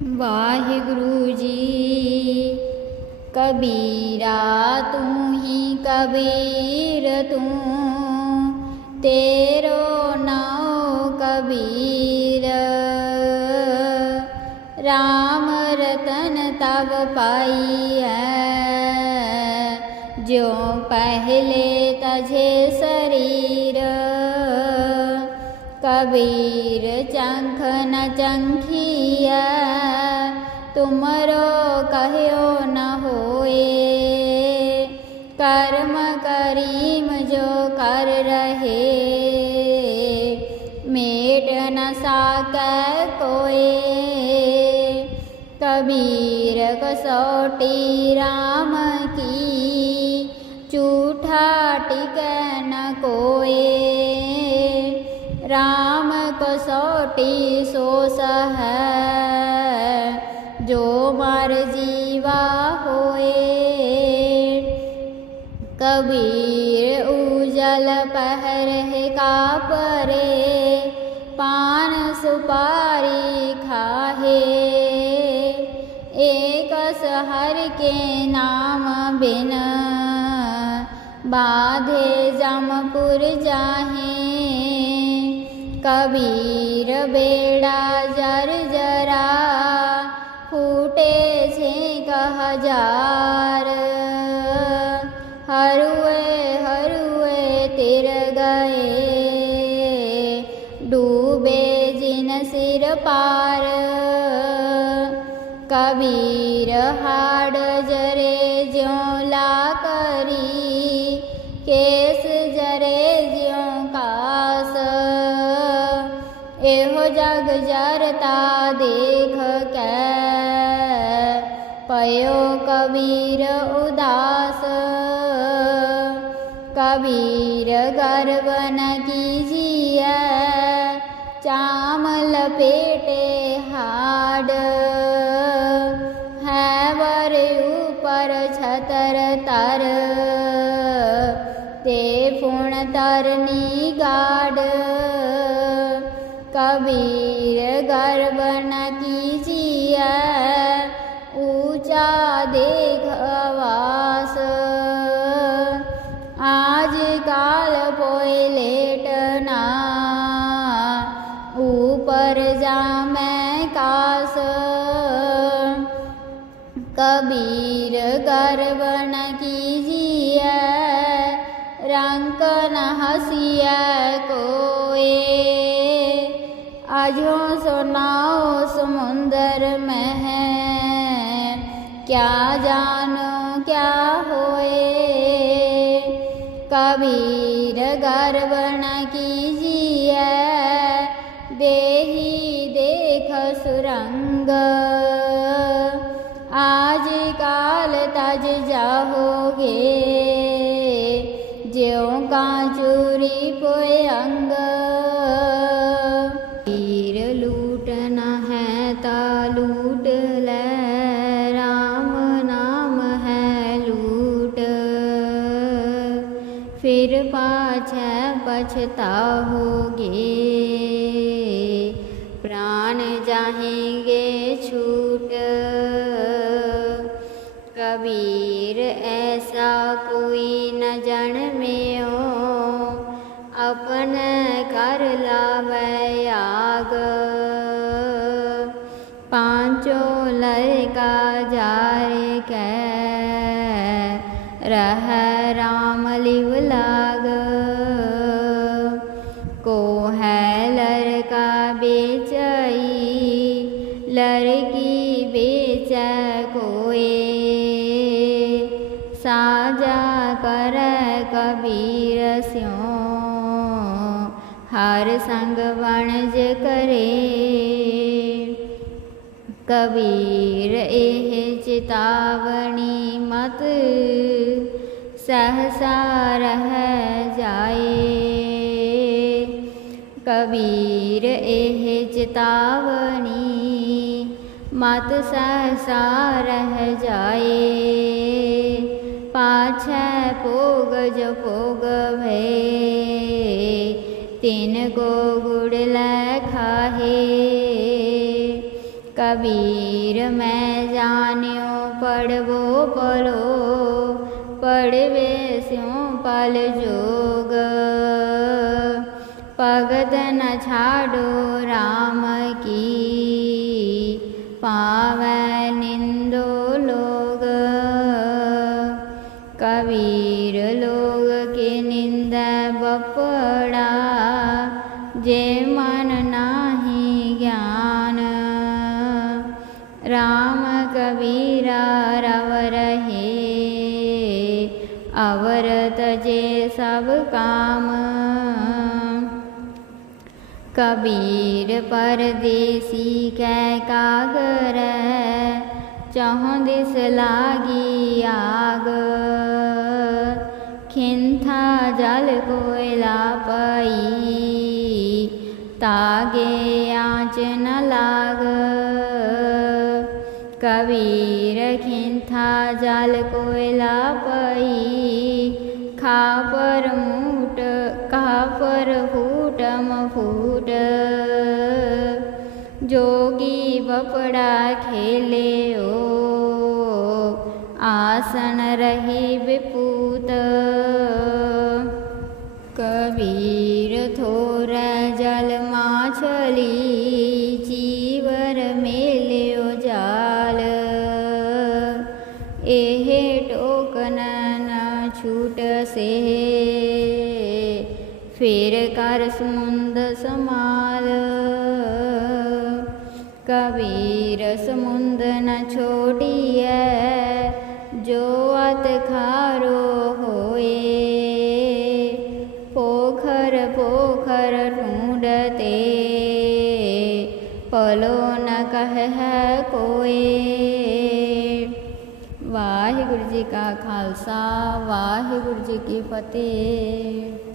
वागुरु जी, कबीरा तू ही कबीर तू तेरो नाओ कबीर। राम रतन तब पाई है जो पहले तझे सर कबीर चंख न चंखिया, तुमरो कहो न होए। कर्म करीम जो कर रहे, मेट न साक कोए। कबीर कसौटी राम की झूठा टिक न कोए। कसौटी सो सह, जो मर जीवा होए। कबीर उजल पहर का परे पान सुपारी खाहे। एक सहर के नाम बिन, बाधे जमपुर जाहे। કબીર બેડા જર જરા ફૂટે છે કહજાર હરુએ હરુએ તીર ગયે ડૂબે જીન સિર પાર કબીર હાડ જરે ਪਇਓ ਕਬੀਰ ਉਦਾਸ। ਕਬੀਰ ਗਰਵਨ ਕੀਜੀਐ ਚਾਮਲ ਪੇਟੇ ਹਾੜ। ਹੈ ਵਰ ਉਪਰ ਛਤਰ ਤਰ। ਤੇ ਫੁਣ ਤਰਨੀ ਗਾੜ। ਕਬੀਰ ਗਰਵਨ ਕੀ कास कबीर गर्व न कीजिए रंग न हसिया कोए। आजो सुनाओ समुंदर में है क्या जानो क्या होए। कबीर गर्व न कीजिए ज्यों का चूरी पोए अंग। तीर लूटना है ता लूट ले, राम नाम है लूट। फिर पाछे पछताओगे, प्राण जाएँगे कबीर, ऐसा कोई न जन में हो अपन कर लावे आग। पाँचों लड़का जार के। रह राम लिव लाग। को है लड़का बेचई लड़की बेच हर संग वणज करे कबीर एह चेतावनी मत सहसा रह जाए कबीर एह चेतावनी मत सहसा रह जाए पाछे पोग जो पोग भे ਤਿਨ ਕੋ ਗੁੜ ਲੈ ਖਾਹੇ। ਕਬੀਰ ਮੈਂ ਜਾਣਿਓ, ਪੜਵੋ ਪਲੋ ਪੜਵੇ ਸਿਉ ਪਲ ਜੋਗ। ਭਗਤ ਨ ਛਾੜੋ RAM के निंदा बपड़ा जे मन नाही ज्ञान राम कबीरा रव रहे अवर तजे सब काम कबीर परदेसी कै कागर चहुँ दिस लागी आग आँच न लाग कबीर खिंथा जल कोयला पई खापर मूट खापर फूटम फूट जोगी बपड़ा खेले ओ आसन रही ਫੇਰ ਕਰ ਸਮੁੰਦ ਸਮਾਲ। ਕਬੀਰ ਸਮੁੰਦ ਨ ਛੋੜੀਐ ਜੋ ਅਤ ਖਾਰੋ ਹੋਏ। ਪੋਖਰ ਪੋਖਰ ਢੂੰਡਤੇ ਪਲੋ ਨ ਕਹਿ ਕੋਏ। ਵਾਹਿਗੁਰੂ ਜੀ ਕਾ ਖਾਲਸਾ, ਵਾਹਿਗੁਰੂ ਜੀ ਕੀ ਫਤਿਹ।